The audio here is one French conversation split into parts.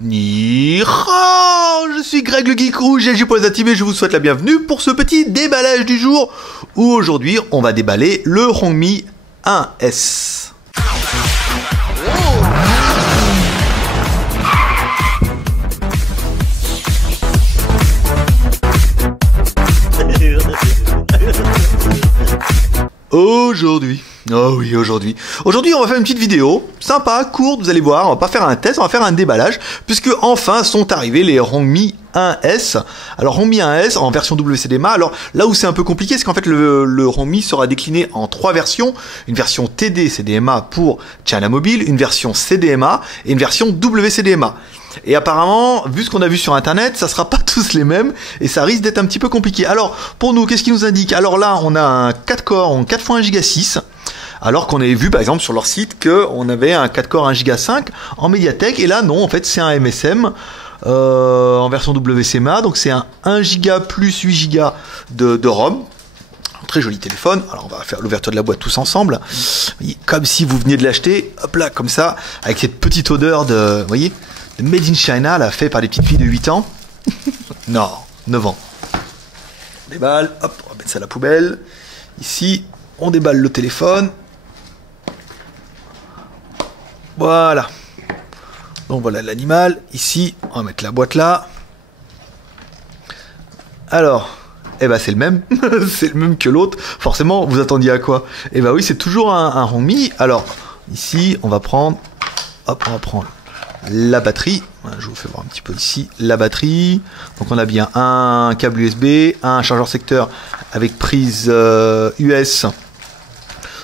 Ni hao, je suis Greg le Geek ou GLG pour les intimes et je vous souhaite la bienvenue pour ce petit déballage du jour où aujourd'hui on va déballer le Hongmi 1S. Aujourd'hui, oh oui, aujourd'hui on va faire une petite vidéo sympa, courte, vous allez voir, on va pas faire un test, on va faire un déballage puisque enfin sont arrivés les Hongmi 1S. Alors Hongmi 1S en version WCDMA, alors là où c'est un peu compliqué, c'est qu'en fait le Hongmi sera décliné en 3 versions, une version TD CDMA pour China Mobile, une version CDMA et une version WCDMA. Et apparemment, vu ce qu'on a vu sur internet, ça sera pas tous les mêmes et ça risque d'être un petit peu compliqué. Alors, pour nous, qu'est-ce qui nous indique? Alors là, on a un 4 core en 4 x 1 Go 6, alors qu'on avait vu par exemple sur leur site qu'on avait un 4 core 1 Go 5 en médiathèque, et là non, en fait c'est un MSM en version WCMA, donc c'est un 1 Go plus 8 Go de ROM. Très joli téléphone. Alors on va faire l'ouverture de la boîte tous ensemble. Vous voyez, comme si vous veniez de l'acheter, hop là, comme ça, avec cette petite odeur de, vous voyez, Made in China, là, fait par des petites filles de 8 ans. Non, 9 ans. On déballe, hop, on va mettre ça à la poubelle. Ici, on déballe le téléphone. Voilà. Donc voilà l'animal. Ici, on va mettre la boîte là. Alors, eh ben c'est le même. C'est le même que l'autre. Forcément, vous attendiez à quoi? Eh ben oui, c'est toujours un Hongmi. Alors, ici, on va prendre... Hop, on va prendre la batterie, je vous fais voir un petit peu ici la batterie. Donc on a bien un câble USB, un chargeur secteur avec prise US.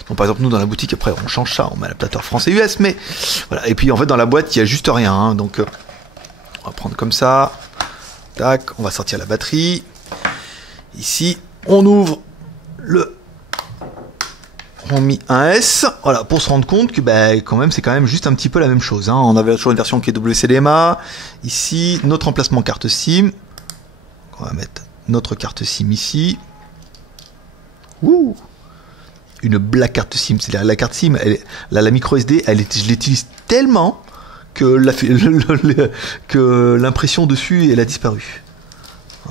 Donc par exemple nous dans la boutique après on change ça, on met l'adaptateur français US, mais voilà. Et puis en fait dans la boîte il y a juste rien, hein. Donc on va prendre comme ça, tac, on va sortir la batterie. Ici on ouvre le Hongmi 1S, voilà, pour se rendre compte que quand même c'est quand même juste un petit peu la même chose, hein. On avait toujours une version qui est WCDMA. Ici notre emplacement carte SIM, on va mettre notre carte SIM ici. Ouh, une black carte SIM, c'est-à-dire la carte SIM, la micro SD, je l'utilise tellement que l'impression dessus elle a disparu.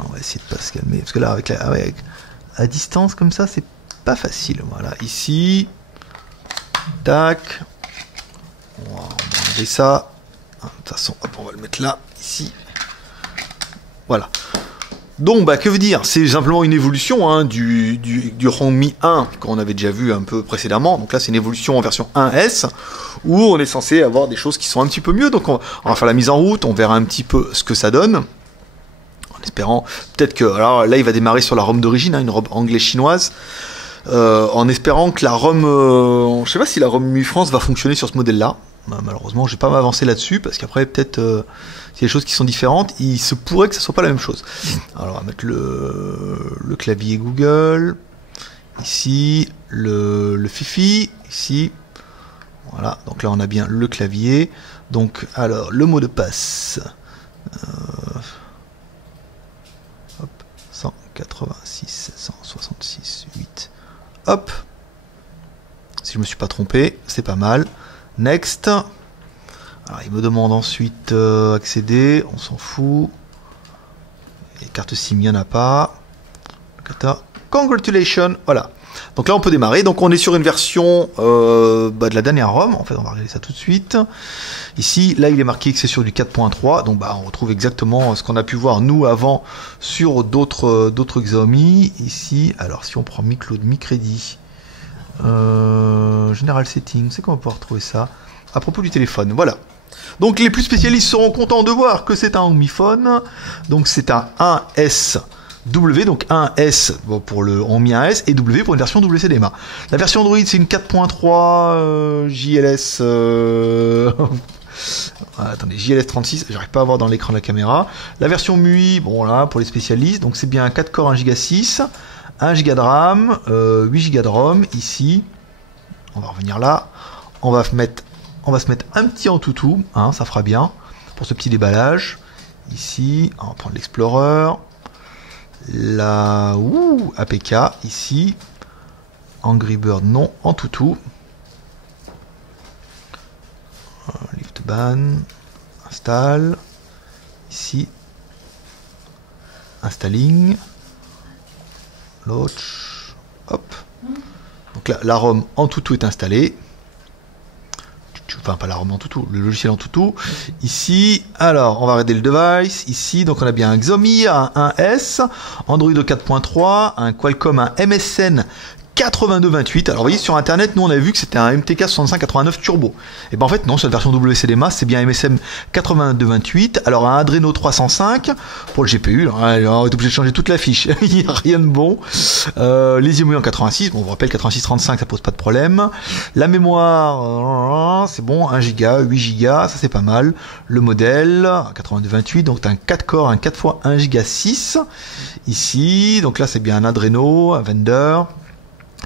On va essayer de pas se calmer parce que là avec à distance comme ça c'est pas facile. Voilà, ici, tac, on va enlever ça. De toute façon, hop, on va le mettre là, ici. Voilà. Donc, que veut dire? C'est simplement une évolution, hein, du Hongmi 1 qu'on avait déjà vu un peu précédemment. Donc là, c'est une évolution en version 1S où on est censé avoir des choses qui sont un petit peu mieux. Donc, on va faire la mise en route, on verra un petit peu ce que ça donne. En espérant, peut-être que, alors là, il va démarrer sur la ROM d'origine, hein, une ROM anglaise-chinoise. En espérant que la ROM, je sais pas si la ROM MUI France va fonctionner sur ce modèle-là. Malheureusement, je vais pas m'avancer là-dessus parce qu'après, peut-être, s'il y a des choses qui sont différentes, il se pourrait que ça soit pas la même chose. Alors, on va mettre le clavier Google, ici, le Fifi, ici. Voilà, donc là, on a bien le clavier. Donc, alors, le mot de passe. Hop, 186, 766, 8. Hop, si je me suis pas trompé, c'est pas mal. Next. Alors il me demande ensuite accéder, on s'en fout. Les cartes SIM, il n'y en a pas. Congratulations, voilà. Donc là on peut démarrer. Donc on est sur une version de la dernière ROM. En fait, on va regarder ça tout de suite. Ici, là il est marqué que c'est sur du 4.3. Donc on retrouve exactement ce qu'on a pu voir nous avant sur d'autres Xiaomi. Ici, alors si on prend Mi Cloud, Mi Crédit, General Setting, c'est qu'on va pouvoir trouver ça à propos du téléphone. Voilà. Donc les plus spécialistes seront contents de voir que c'est un Hongmi Phone. Donc c'est un 1S. W, donc 1S pour le Hongmi 1S et W pour une version WCDMA. La version Android c'est une 4.3 JLS attendez, JLS 36, j'arrive pas à voir dans l'écran de la caméra. La version MUI, bon là pour les spécialistes, donc c'est bien un 4 core 1 Go 6, 1 Go de RAM, 8 Go de ROM ici. On va revenir là. On va se mettre un petit en toutou, hein, ça fera bien pour ce petit déballage. Ici, on va prendre l'Explorer. La APK ici, Angry Bird non, en toutou. Lift ban, install, ici, installing, launch, hop. Donc là, la ROM en toutou est installée. Enfin, pas la ROM en toutou, le logiciel en toutou. Ici, alors, on va regarder le device. Ici, donc on a bien un Xiaomi, un 1S, Android 4.3, un Qualcomm, un MSN 8228. Alors vous voyez sur internet, nous on avait vu que c'était un MTK 6589 Turbo. Et ben en fait non, cette version WCDMA c'est bien MSM 8228. Alors un Adreno 305 pour le GPU. Alors, on est obligé de changer toute la fiche. Il n'y a rien de bon. Les IMEI en 86. Bon, on vous rappelle 8635 ça pose pas de problème. La mémoire, c'est bon, 1 Go, 8 Go, ça c'est pas mal. Le modèle 8228, donc t'as un 4 corps, un 4 x 1 Go 6. Ici, donc là c'est bien un Adreno, un vendor.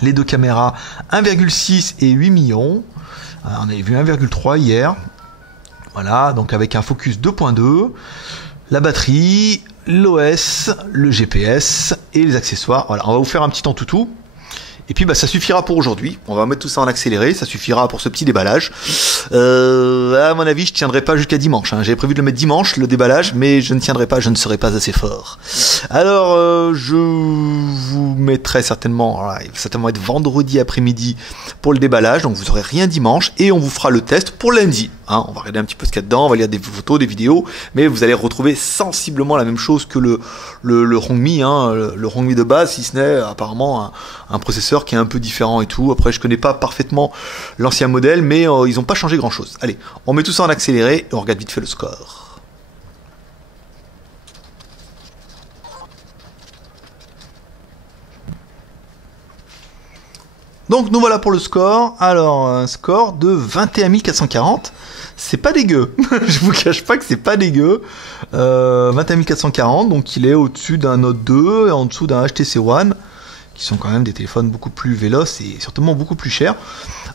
Les deux caméras 1,6 et 8 millions. On avait vu 1,3 hier. Voilà, donc avec un focus 2.2. La batterie, l'OS, le GPS et les accessoires. Voilà, on va vous faire un petit en toutou. Et puis bah, ça suffira pour aujourd'hui. On va mettre tout ça en accéléré. Ça suffira pour ce petit déballage. À mon avis, je tiendrai pas jusqu'à dimanche. Hein. J'avais prévu de le mettre dimanche, le déballage, mais je ne tiendrai pas. Je ne serai pas assez fort. Alors, je vous mettrai certainement, voilà, il va certainement être vendredi après-midi pour le déballage. Donc vous aurez rien dimanche et on vous fera le test pour lundi. Hein. On va regarder un petit peu ce qu'il y a dedans. On va lire des photos, des vidéos, mais vous allez retrouver sensiblement la même chose que le Hongmi, hein, le Hongmi de base, si ce n'est apparemment un processeur qui est un peu différent et tout. Après, je connais pas parfaitement l'ancien modèle, mais ils n'ont pas changé grand chose. Allez, on met tout ça en accéléré et on regarde vite fait le score. Donc nous voilà pour le score. Alors un score de 21 440. C'est pas dégueu. Je vous cache pas que c'est pas dégueu. 21 440, donc il est au-dessus d'un Note 2 et en dessous d'un HTC One, qui sont quand même des téléphones beaucoup plus véloces et certainement beaucoup plus chers.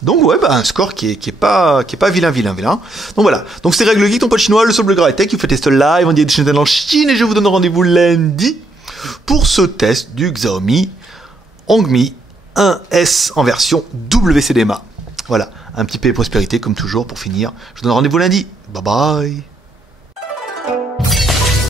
Donc ouais, bah, un score qui est pas vilain. Donc voilà. Donc c'est Règle Geek, ton pote chinois, le seul blog high tech, qui vous fait test live en direct en Chine, et je vous donne rendez-vous lundi pour ce test du Xiaomi Hongmi 1S en version WCDMA. Voilà, un petit peu de prospérité comme toujours pour finir. Je vous donne rendez-vous lundi. Bye bye.